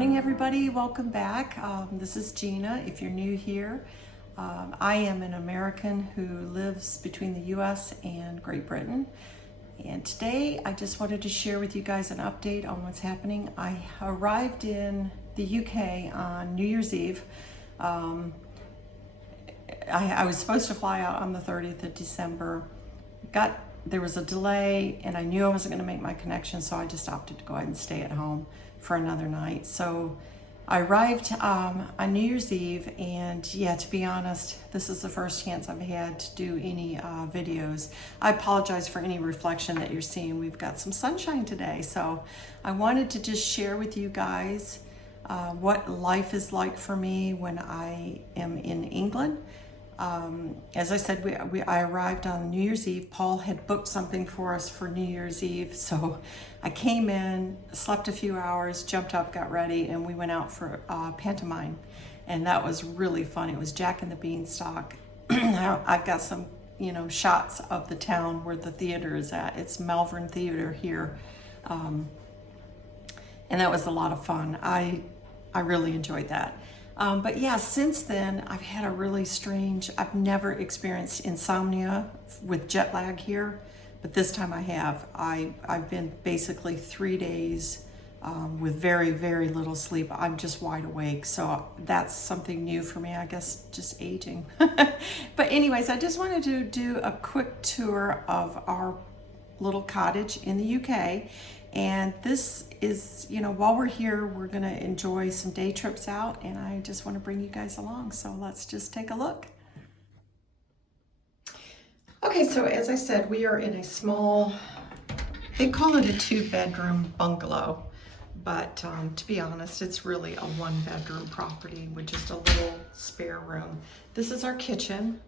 morning, everybody. Welcome back. This is Gina. If you're new here, I am an American who lives between the US and Great Britain. And today I just wanted to share with you guys an update on what's happening. I arrived in the UK on New Year's Eve. I was supposed to fly out on the 30th of December. There was a delay and I knew I wasn't going to make my connection, so I just opted to go ahead and stay at home for another night. So I arrived on New Year's Eve, and yeah, to be honest, this is the first chance I've had to do any videos. I apologize for any reflection that you're seeing. We've got some sunshine today, so I wanted to just share with you guys what life is like for me when I am in England. As I said, I arrived on New Year's Eve. Paul had booked something for us for New Year's Eve. So I came in, slept a few hours, jumped up, got ready, and we went out for Pantomime. And that was really fun. It was Jack and the Beanstalk. I've got some, shots of the town where the theater is at. It's Malvern Theatre here. And that was a lot of fun. I really enjoyed that. But yeah, since then, I've had a really I've never experienced insomnia with jet lag here, but this time I have. I've been basically 3 days with very, very little sleep. I'm just wide awake. So that's something new for me, I guess, just aging. But anyways, I just wanted to do a quick tour of our little cottage in the UK. And this is, while we're here, we're going to enjoy some day trips out, and I just want to bring you guys along. So let's just take a look. Okay, so as I said, we are in a small, they call it a 2-bedroom bungalow, but to be honest, it's really a 1-bedroom property with just a little spare room. This is our kitchen,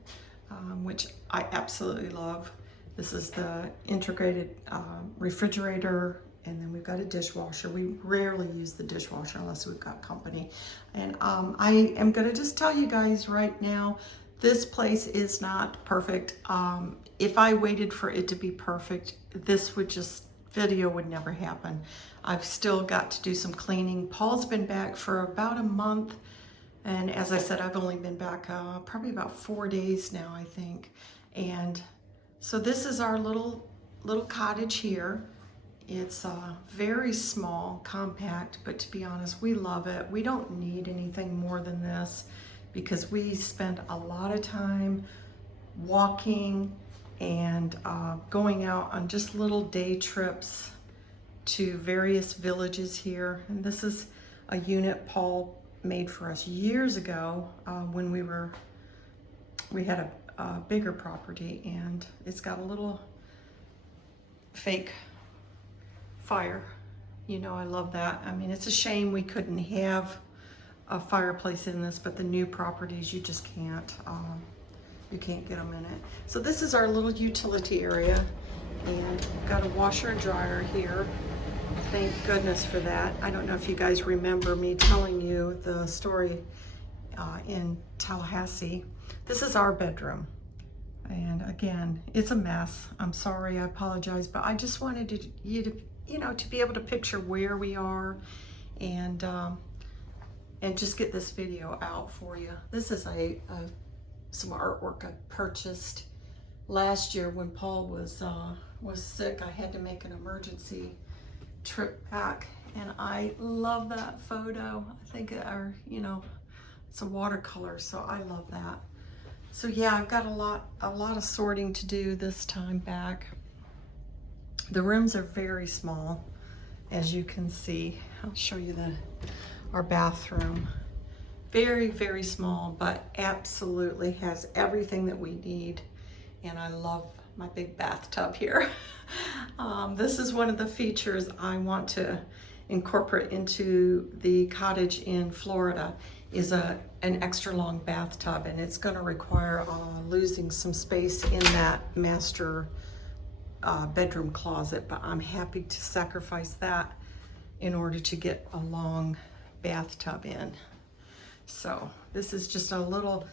which I absolutely love. This is the integrated refrigerator, and then we've got a dishwasher. We rarely use the dishwasher unless we've got company. And I am gonna just tell you guys right now, this place is not perfect. If I waited for it to be perfect, video would never happen. I've still got to do some cleaning. Paul's been back for about a month. And as I said, I've only been back probably about 4 days now, I think. And so this is our little cottage here. It's very small, compact, but to be honest, we love it. We don't need anything more than this because we spend a lot of time walking and going out on just little day trips to various villages here. And this is a unit Paul made for us years ago when we had a bigger property, and it's got a little fake fire. I love that. I mean, it's a shame we couldn't have a fireplace in this, but the new properties, you just can't. You can't get them in it. So this is our little utility area, and we've got a washer and dryer here. Thank goodness for that. I don't know if you guys remember me telling you the story in Tallahassee. This is our bedroom. And again, it's a mess. I'm sorry, I apologize, but I just wanted you to, to be able to picture where we are and just get this video out for you. This is some artwork I purchased last year when Paul was sick. I had to make an emergency trip back, and I love that photo. I think, it's a watercolor, so I love that. So yeah, I've got a lot of sorting to do this time back. The rooms are very small, as you can see. I'll show you our bathroom. Very, very small, but absolutely has everything that we need. And I love my big bathtub here. This is one of the features I want to incorporate into the cottage in Florida, is an extra long bathtub, and it's going to require losing some space in that master bedroom closet, but I'm happy to sacrifice that in order to get a long bathtub in. So this is just a little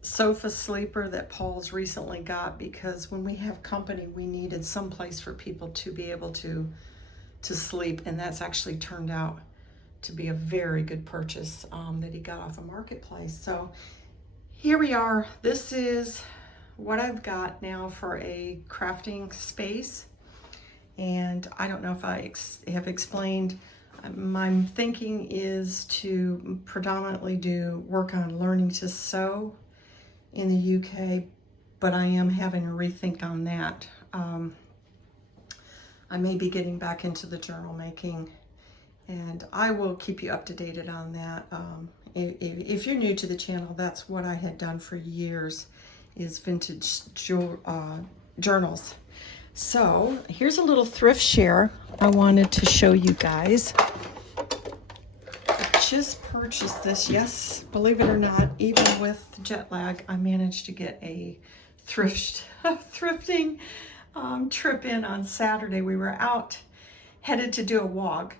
sofa sleeper that Paul's recently got, because when we have company, we needed some place for people to be able to sleep, and that's actually turned out to be a very good purchase that he got off a marketplace. So here we are. This is what I've got now for a crafting space. And I don't know if I have explained, my thinking is to predominantly do work on learning to sew in the UK, but I am having a rethink on that. I may be getting back into the journal making, and I will keep you up to date on that. If you're new to the channel, that's what I had done for years, is vintage journals. So here's a little thrift share I wanted to show you guys. I just purchased this. Yes, believe it or not, even with jet lag, I managed to get a thrifting trip in on Saturday. We were out, headed to do a walk,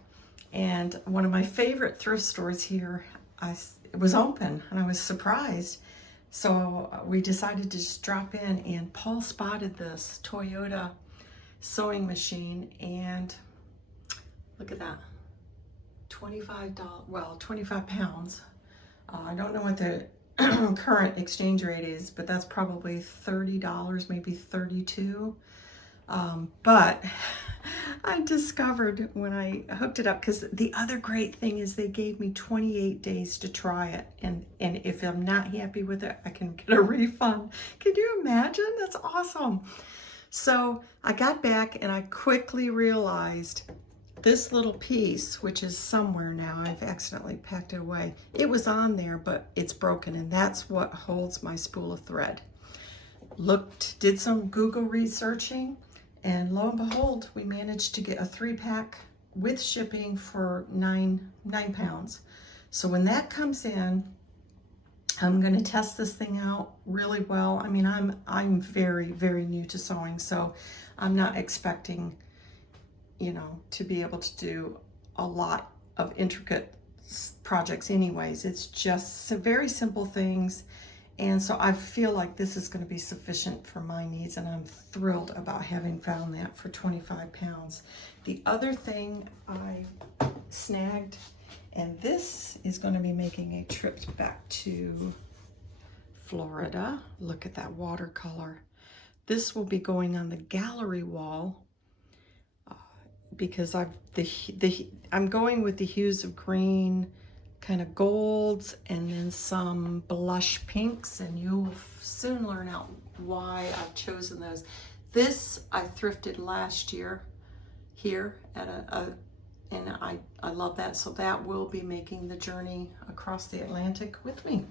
and one of my favorite thrift stores here, it was open, and I was surprised. So we decided to just drop in, and Paul spotted this Toyota sewing machine, and look at that, $25, well, 25 pounds. I don't know what the current exchange rate is, but that's probably $30, maybe 32. But I discovered when I hooked it up, because the other great thing is they gave me 28 days to try it, and if I'm not happy with it, I can get a refund. Can you imagine? That's awesome. So I got back and I quickly realized this little piece, which is somewhere now, I've accidentally packed it away. It was on there, but it's broken, and that's what holds my spool of thread. Did some Google researching, and lo and behold, we managed to get a 3-pack with shipping for nine pounds. So when that comes in, I'm going to test this thing out really well. I mean, I'm very, very new to sewing, so I'm not expecting, you know, to be able to do a lot of intricate projects anyways. It's just some very simple things. And so I feel like this is going to be sufficient for my needs, and I'm thrilled about having found that for 25 pounds. The other thing I snagged, and this is going to be making a trip back to Florida. Look at that watercolor. This will be going on the gallery wall because I'm going with the hues of green, kind of golds, and then some blush pinks, and you'll soon learn out why I've chosen those. This I thrifted last year here at and I love that, so that will be making the journey across the Atlantic with me.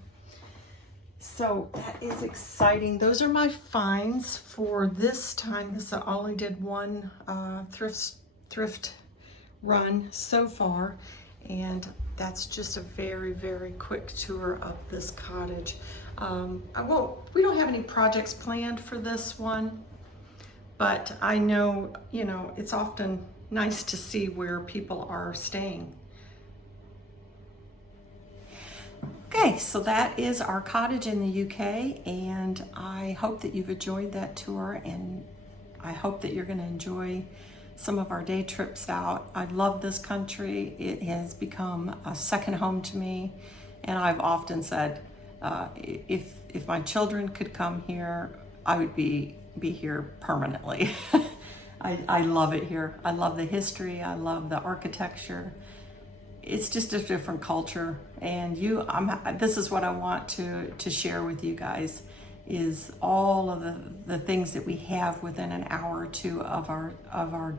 So that is exciting. Those are my finds for this time. I only did one thrift run so far, and that's just a very, very quick tour of this cottage. We don't have any projects planned for this one, but I know, you know, it's often nice to see where people are staying. Okay, so that is our cottage in the UK, and I hope that you've enjoyed that tour, and I hope that you're going to enjoy some of our day trips out. I love this country. It has become a second home to me, and I've often said, if my children could come here, I would be here permanently. I love it here. I love the history. I love the architecture. It's just a different culture, and this is what I want to share with you guys, is all of the things that we have within an hour or two of our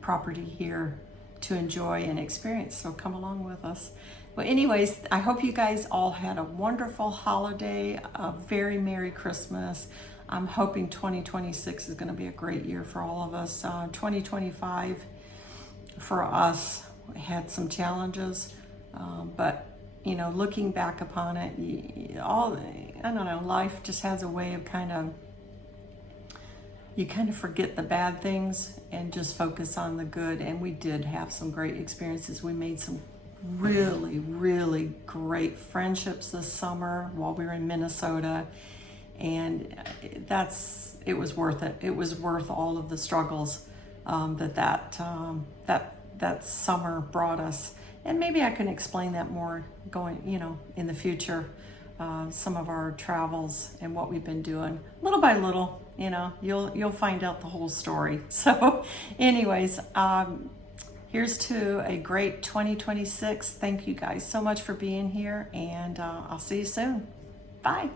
property here to enjoy and experience. So come along with us. Well, anyways, I hope you guys all had a wonderful holiday, a very Merry Christmas. I'm hoping 2026 is going to be a great year for all of us. 2025 for us had some challenges, but you know, looking back upon it, I don't know, life just has a way of you kind of forget the bad things and just focus on the good. And we did have some great experiences. We made some really, really great friendships this summer while we were in Minnesota, and it was worth it. It was worth all of the struggles that summer brought us. And maybe I can explain that more going, in the future, some of our travels and what we've been doing little by little. You'll find out the whole story. So anyways, here's to a great 2026. Thank you guys so much for being here, and I'll see you soon. Bye.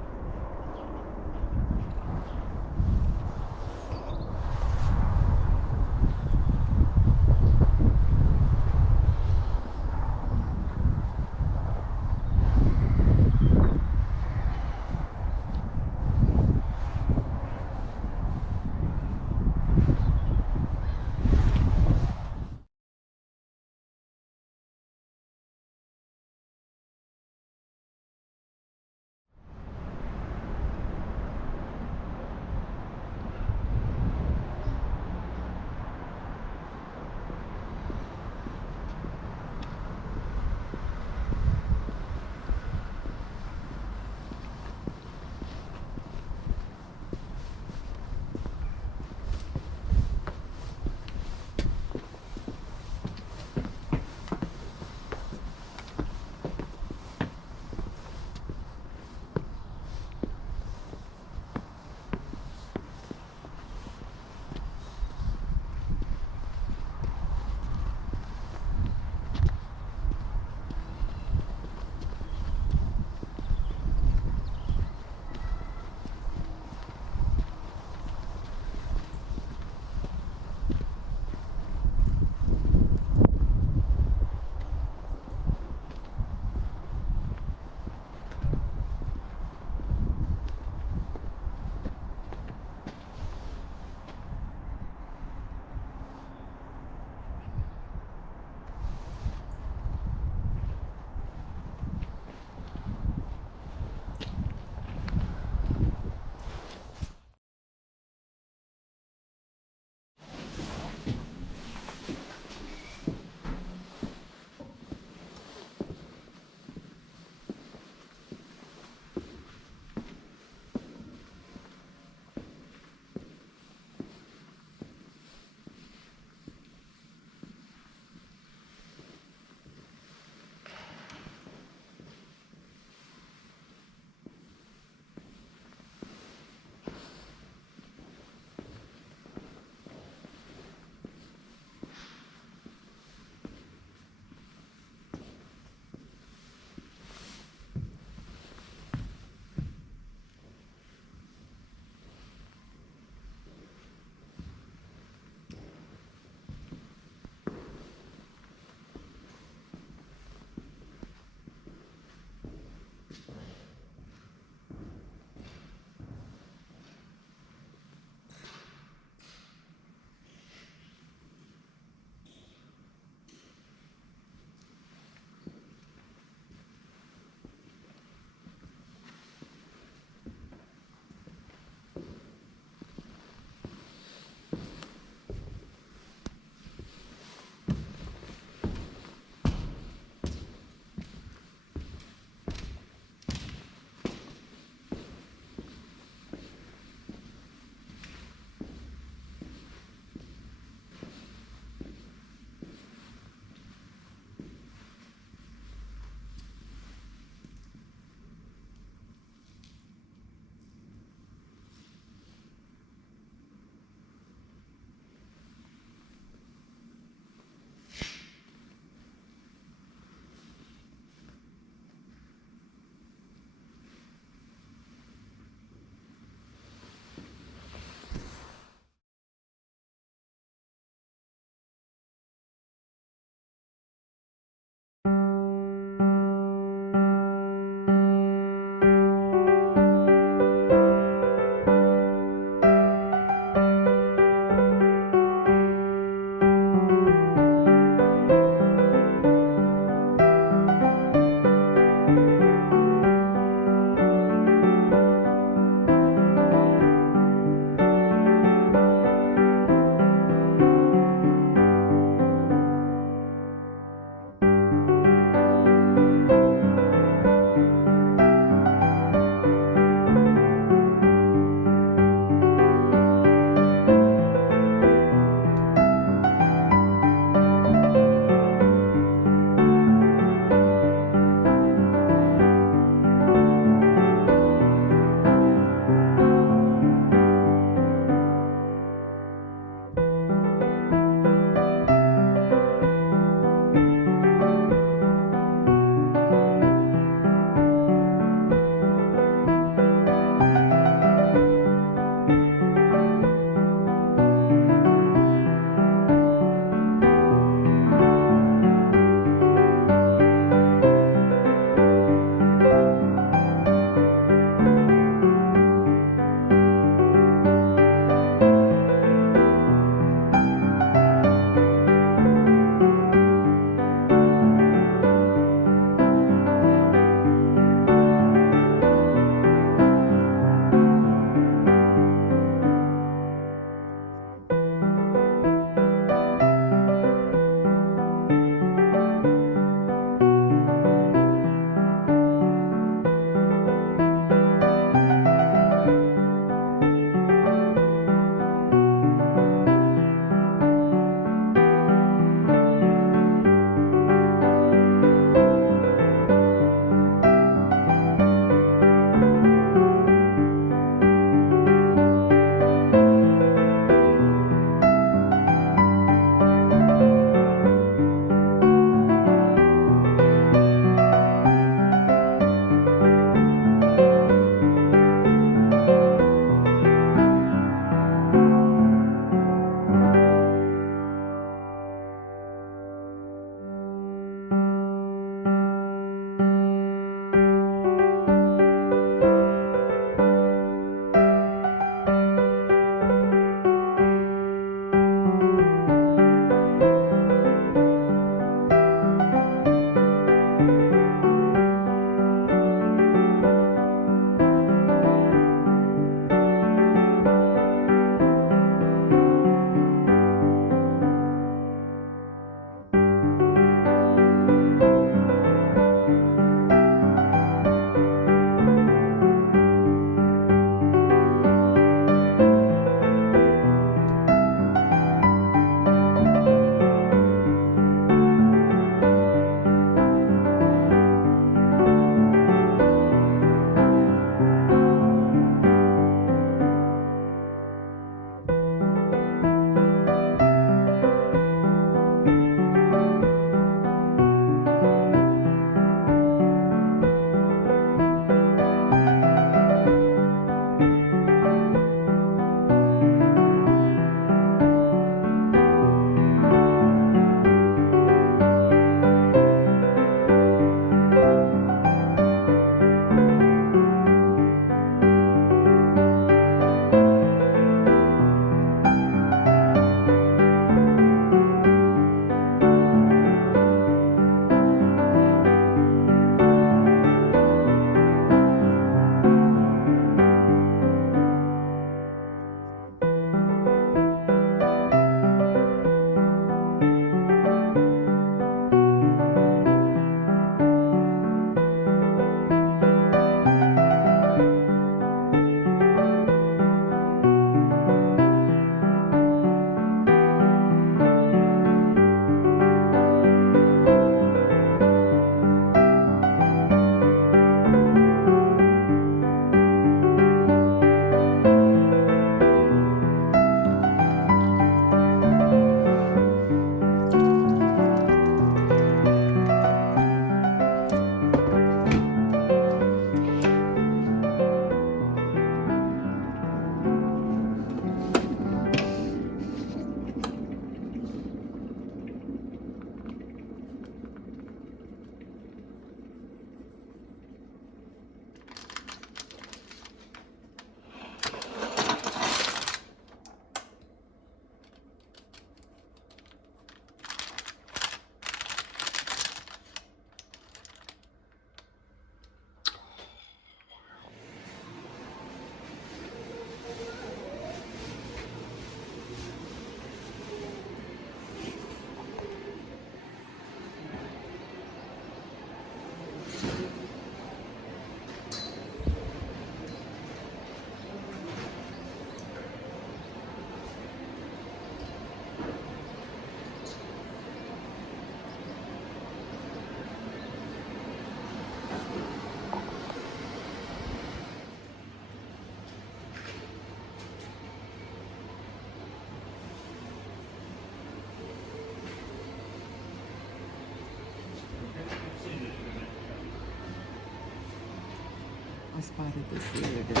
I spotted this the other day.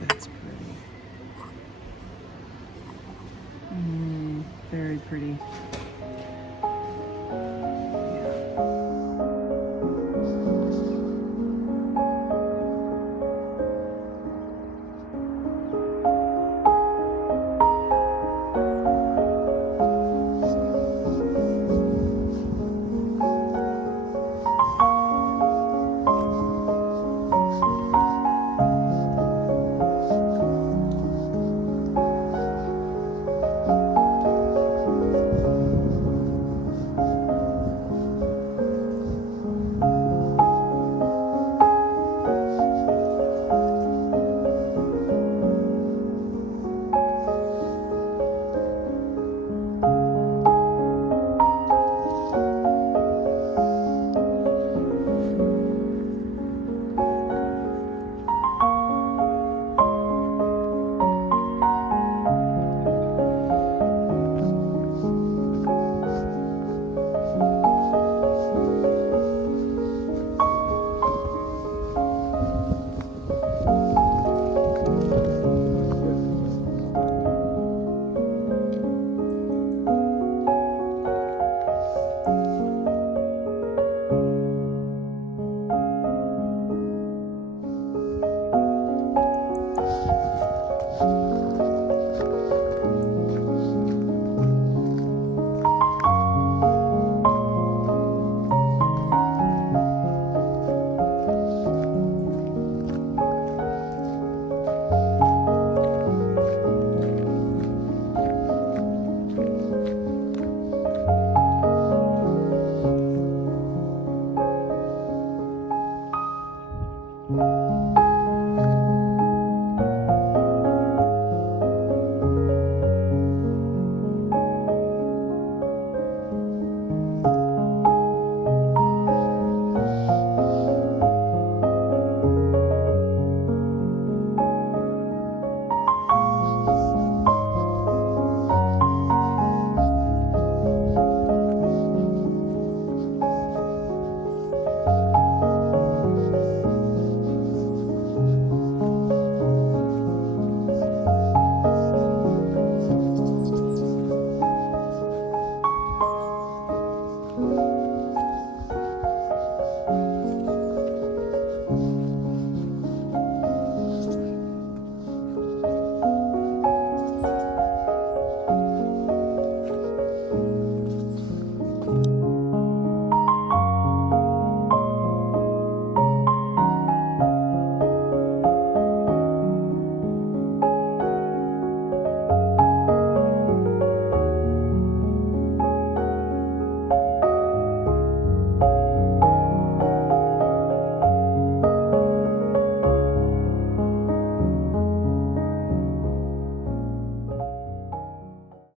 That's pretty. Very pretty.